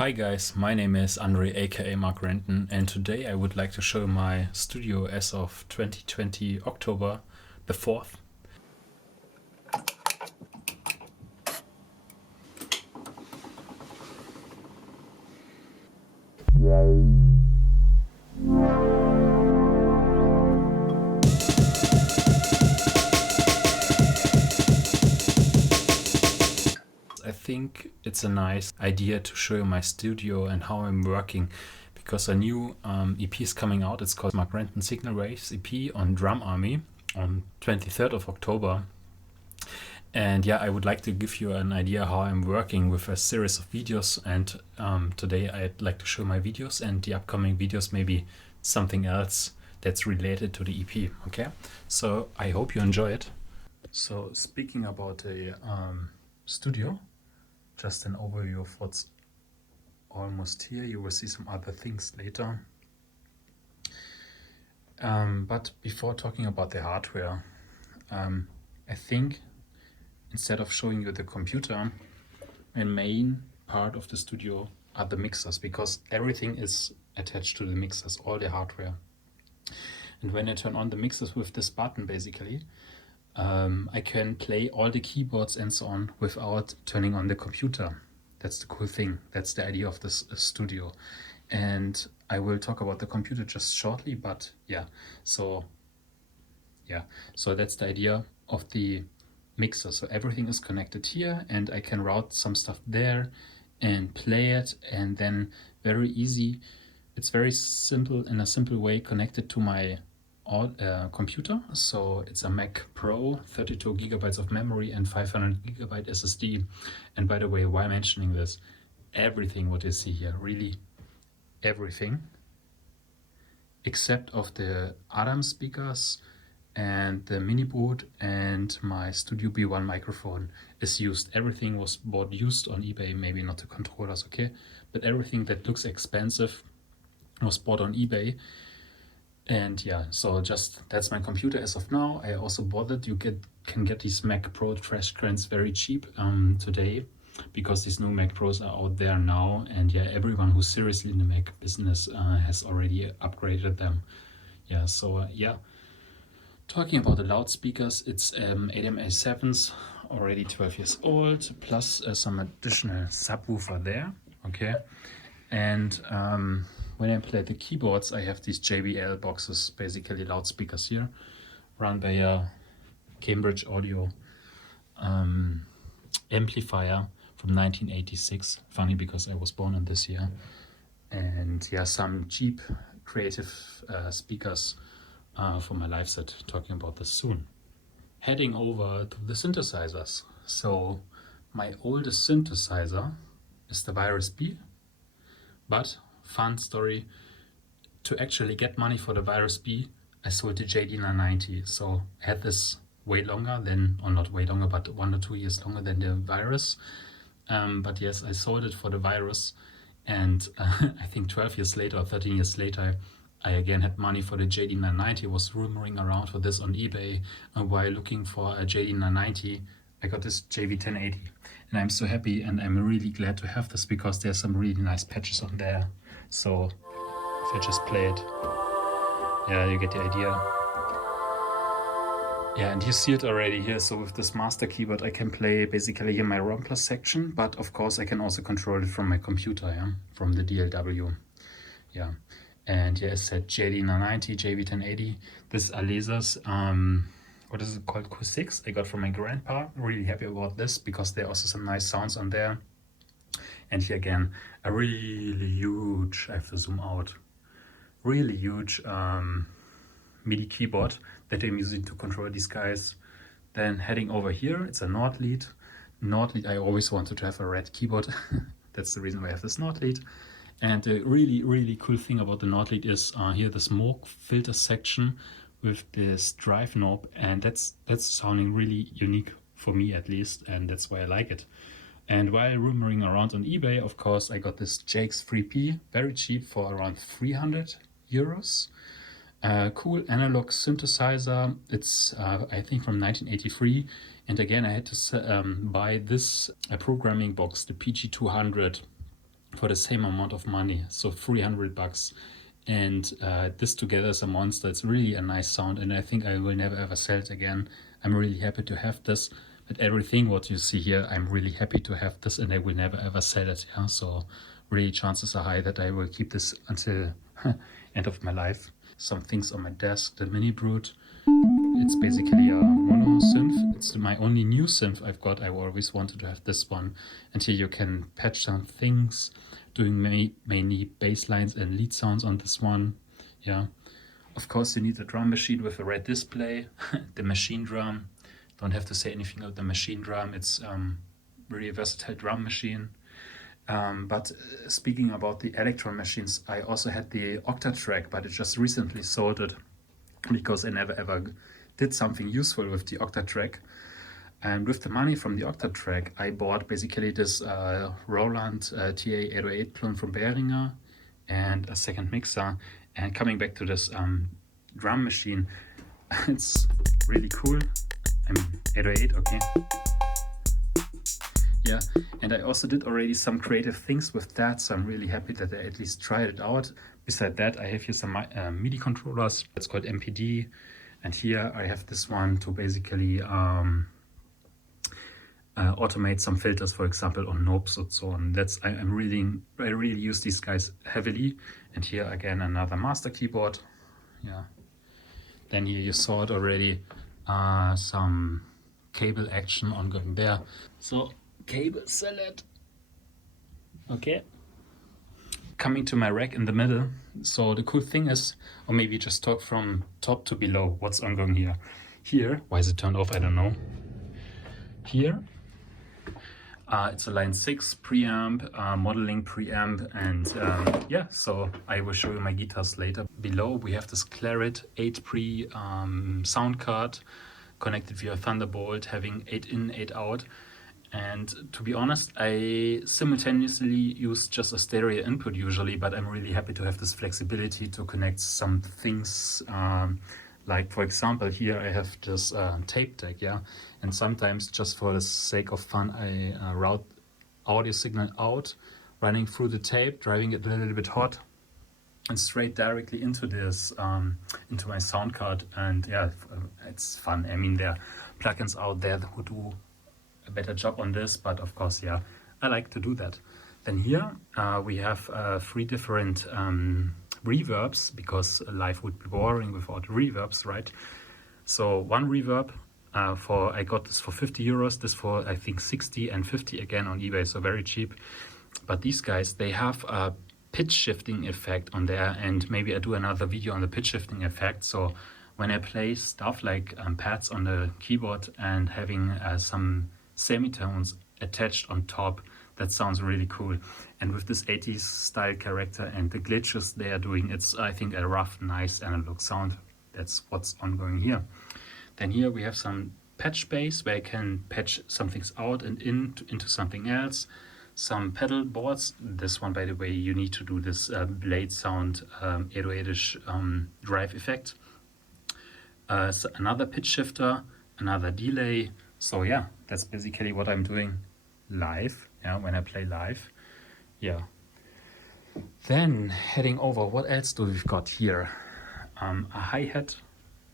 Hi guys, my name is Andre aka Mark Renton, and today I would like to show my studio as of 2020 October the 4th. I think it's a nice idea to show you my studio and how I'm working, because a new EP is coming out. It's called Mark Renton Signal Waves EP on Drum Army on 23rd of October. And yeah, I would like to give you an idea how I'm working with a series of videos, and today I'd like to show my videos, and the upcoming videos maybe something else that's related to the EP. Okay, so I hope you enjoy it. So speaking about the studio, just an overview of what's almost here. You will see some other things later. But before talking about the hardware, I think instead of showing you the computer, my main part of the studio are the mixers, because everything is attached to the mixers, all the hardware. And when I turn on the mixers with this button, basically, I can play all the keyboards and so on without turning on the computer. That's the cool thing. That's the idea of this studio. And I will talk about the computer just shortly, but yeah, so that's the idea of the mixer. So everything is connected here, and I can route some stuff there and play it, and then very easy. It's very simple, in a simple way, connected to my computer. So it's a MacPro, 32 gigabytes of memory and 500 gigabyte SSD. And by the way, while mentioning this, everything what you see here, really everything, except of the Adam speakers and the Minibrute and my Studio B1 microphone is used. Everything was bought used on eBay, maybe not the controllers, okay? But everything that looks expensive was bought on eBay. And yeah, so just that's my computer as of now. I also bought it. You can get these Mac Pro trash cans very cheap today, because these new Mac Pros are out there now. And yeah, everyone who's seriously in the Mac business has already upgraded them. Yeah, so yeah. Talking about the loudspeakers, it's ADM-A7s, already 12 years old, plus some additional subwoofer there, okay? And when I play the keyboards, I have these JBL boxes, basically loudspeakers here, run by a Cambridge Audio amplifier from 1986. Funny, because I was born in this year. And yeah, some cheap creative speakers for my live set, talking about this soon. Heading over to the synthesizers. So my oldest synthesizer is the Virus B, but fun story, to actually get money for the Virus B, I sold the JD-990. So I had this way longer than, or not way longer, but 1 or 2 years longer than the Virus. But yes, I sold it for the Virus, and I think 12 years later or 13 years later, I again had money for the JD-990. Was rumoring around for this on eBay, and while looking for a JD-990, I got this JV-1080, and I'm so happy, and I'm really glad to have this, because there's some really nice patches on there. So if I just play it, yeah, you get the idea. Yeah, and you see it already here. So with this master keyboard, I can play basically here my ROM plus section, but of course I can also control it from my computer, yeah, from the DLW. Yeah, and yeah, I said JD-990, JV-1080. This Alesis, what is it called, Q6, I got from my grandpa. Really happy about this, because there are also some nice sounds on there. And here again, a really huge, I have to zoom out, really huge MIDI keyboard that I'm using to control these guys. Then heading over here, it's a Nordlead. I always wanted to have a red keyboard. That's the reason why I have this Nordlead. And the really, really cool thing about the Nordlead is here the smoke filter section with this drive knob, and that's sounding really unique for me, at least, and that's why I like it. And while rumoring around on eBay, of course, I got this JX3P, very cheap, for around 300 euros. Cool analog synthesizer. It's I think from 1983, and again I had to buy this programming box, the PG200, for the same amount of money, so 300 bucks. And this together is a monster. It's really a nice sound, and I think I will never ever sell it again. I'm really happy to have this. But everything what you see here, I'm really happy to have this, and I will never ever sell it. Yeah? So really chances are high that I will keep this until end of my life. Some things on my desk, the Minibrute. It's basically a mono synth. It's my only new synth I've got. I always wanted to have this one. And here you can patch some things, doing mainly bass lines and lead sounds on this one. Yeah. Of course, you need a drum machine with a red display, the Machinedrum. Don't have to say anything about the Machinedrum. It's really a versatile drum machine. But speaking about the Electron machines, I also had the Octatrack, but I just recently sold it because I never ever did something useful with the Octatrack. And with the money from the Octatrack, I bought basically this Roland TA808 clone from Behringer and a second mixer. And coming back to this drum machine, it's really cool. I mean, 808, okay. Yeah, and I also did already some creative things with that, so I'm really happy that I at least tried it out. Beside that, I have here some MIDI controllers. It's called MPD, and here I have this one to basically automate some filters, for example, on knobs and so on. I really use these guys heavily. And here again another master keyboard. Yeah. Then here you saw it already. Some cable action ongoing there. So cable select. Okay. Coming to my rack in the middle. So the cool thing is, or maybe just talk from top to below, what's ongoing here. Here, why is it turned off? I don't know. Here, it's a line 6 preamp, modeling preamp, and yeah, so I will show you my guitars later. Below we have this Clarett 8 pre sound card connected via Thunderbolt, having 8 in, 8 out. And to be honest, I simultaneously use just a stereo input usually, but I'm really happy to have this flexibility to connect some things. Like for example, here I have this tape deck, yeah, and sometimes just for the sake of fun, I route audio signal out, running through the tape, driving it a little bit hot, and straight directly into this, into my sound card. And yeah, it's fun. I mean, there are plugins out there who do a better job on this, but of course, yeah, I like to do that. Then here we have 3 different reverbs, because life would be boring without reverbs, right? So one reverb I got this for 50 euros, this for I think 60 and 50 again on eBay, so very cheap. But these guys, they have a pitch shifting effect on there, and maybe I do another video on the pitch shifting effect. So when I play stuff like pads on the keyboard and having some semitones attached on top, that sounds really cool. And with this 80s style character and the glitches they are doing, it's, I think, a rough, nice analog sound. That's what's ongoing here. Then here we have some patch bass, where I can patch some things out and into something else. Some pedal boards. This one, by the way, you need to do this blade sound 808-ish drive effect. So another pitch shifter, another delay. So yeah, that's basically what I'm doing live, yeah, when I play live. Yeah. Then heading over, what else do we've got here? A hi-hat,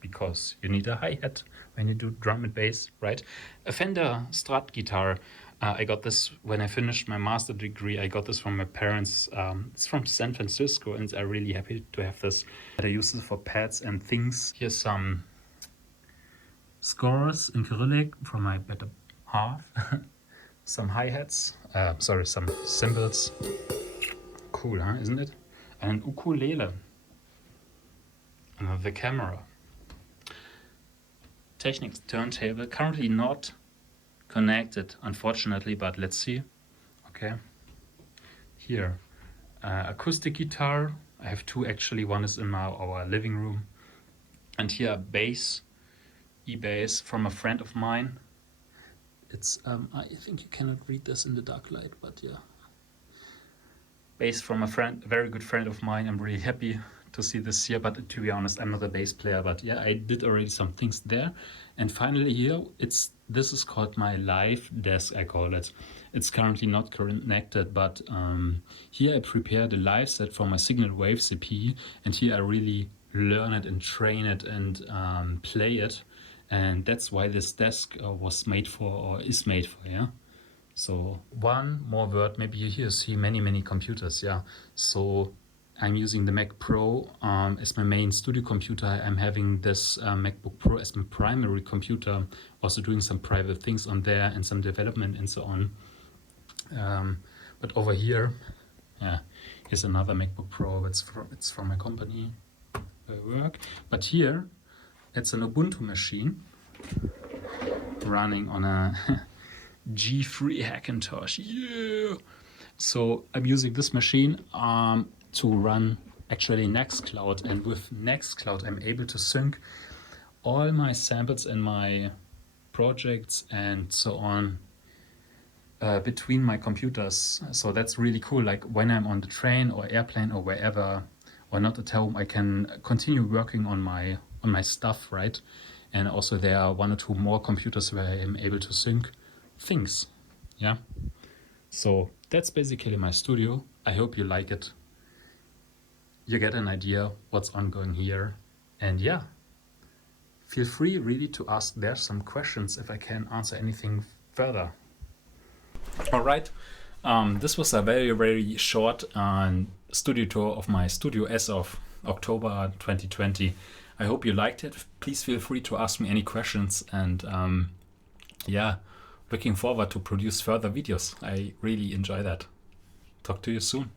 because you need a hi-hat when you do drum and bass, right? A Fender Strat guitar. I got this when I finished my master degree. I got this from my parents. It's from San Francisco, and I'm really happy to have this. I use this for pads and things. Here's some scores in Cyrillic from my better half. Some hi-hats, some cymbals. Cool, huh? Isn't it? And an ukulele. The camera. Technics turntable, currently not connected, unfortunately, but let's see. Okay. Here, acoustic guitar. I have 2 actually. One is in our living room. And here, bass, e-bass from a friend of mine. It's, I think you cannot read this in the dark light, but yeah. Bass from a very good friend of mine. I'm really happy to see this here, but to be honest, I'm not a bass player, but yeah, I did already some things there. And finally here, this is called my live desk, I call it. It's currently not connected, but here I prepared a live set for my Signal Wave CP, and here I really learn it and train it and play it. And that's why this desk was made for, or is made for, yeah. So one more word, maybe you here see many computers, yeah. So I'm using the Mac Pro as my main studio computer. I'm having this MacBook Pro as my primary computer, also doing some private things on there and some development and so on. But over here, yeah, here's another MacBook Pro. It's from my company work. But here, it's an Ubuntu machine running on a G3 Hackintosh. Yeah. So I'm using this machine to run actually Nextcloud, and with Nextcloud I'm able to sync all my samples and my projects and so on between my computers. So that's really cool. Like when I'm on the train or airplane or wherever, or not at home, I can continue working on my stuff, right? And also there are one or two more computers where I am able to sync things. Yeah. So that's basically my studio. I hope you like it. You get an idea what's ongoing here. And yeah, feel free really to ask there some questions if I can answer anything further. All right, this was a very short studio tour of my studio as of October 2020. I hope you liked it. Please feel free to ask me any questions, and yeah, looking forward to produce further videos. I really enjoy that. Talk to you soon.